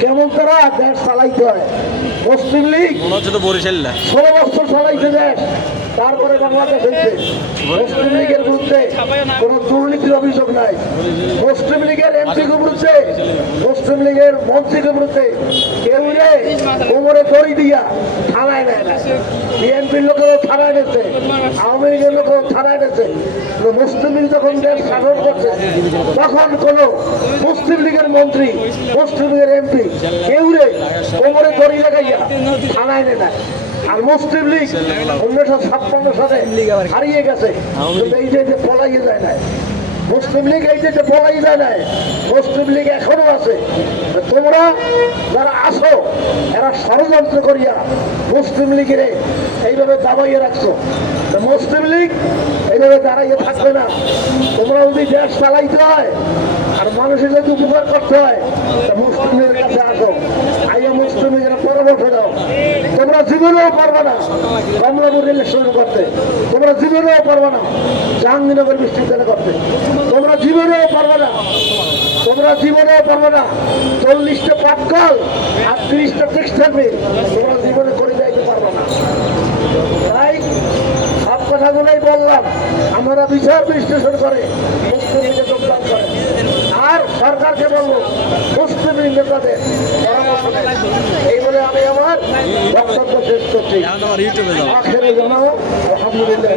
কেমন তারা দেশ চালাইতে হয়। মুসলিম লীগ 16 বছর চালাইছে দেশ, তারপরে বাংলাদেশ হয়েছে। মুসলিম লীগের বিরুদ্ধে কোনো দুর্নীতির অভিযোগ নাই। মুসলিম লীগের এমপিকে বিরুদ্ধে, মুসলিম লীগের মন্ত্রীকে বিরুদ্ধে কেউ কোমরে দড়ি দিয়া থানায় নেয় না। বিএনপির লোকেরও থানায় নেছে, আওয়ামী লীগের লোকেও থানায় নেছে। মুসলিম লীগ যখন দেশ শাসন করছে তখন কোন মুসলিম লীগের মন্ত্রী, মুসলিম লীগের এমপি কেউ কোমরে দড়ি লাগাইয়া থানায় নেয় না। আর মুসলিম লীগ 1956 সালে হারিয়ে গেছে, এই যে পলাইয়ে যায় না। মুসলিম লীগ এই যে পলাই যায় না, মুসলিম লীগ এখনো আছে। তোমরা যারা আসো এরা ষড়যন্ত্র করিয়া মুসলিম লীগের এইভাবে দাবাইয়ে রাখছো। মুসলিম লীগ এইভাবে দাঁড়াইয়ে থাকবে না। তোমরা যদি দেশ চালাইতে হয় আর মানুষের যদি উপকার করতে হয় তা মুসলিম লীগের কাছে আসো, আইয়া মুসলিম লীগের পরামর্শ দাও। তোমরা জীবনেও পারবে না কমলাপুর ইলেকশন করতে, তোমরা জীবনেও পারবে না জাহাঙ্গীরনগর বিশ্ববিদ্যালয় করতে, তোমরা জীবনেও পারবে না, তোমরা জীবনেও পারবে না 40টা পাটকল আর 30টা টেক্সটাইল মিল তোমরা জীবনে করে যাইতে পারবে না। তাই সব কথাগুলোই বললাম, আমরা বিচার বিশ্লেষণ করে মুসলিম লীগে যোগদান করেন। আর সরকারকে বলবো মুসলিম লীগ নেতাদের পরামর্শ নেন। এই বলে আমি আমার বক্তব্য শেষ করছি। আখেরে জানাও আলহামদুলিল্লাহ।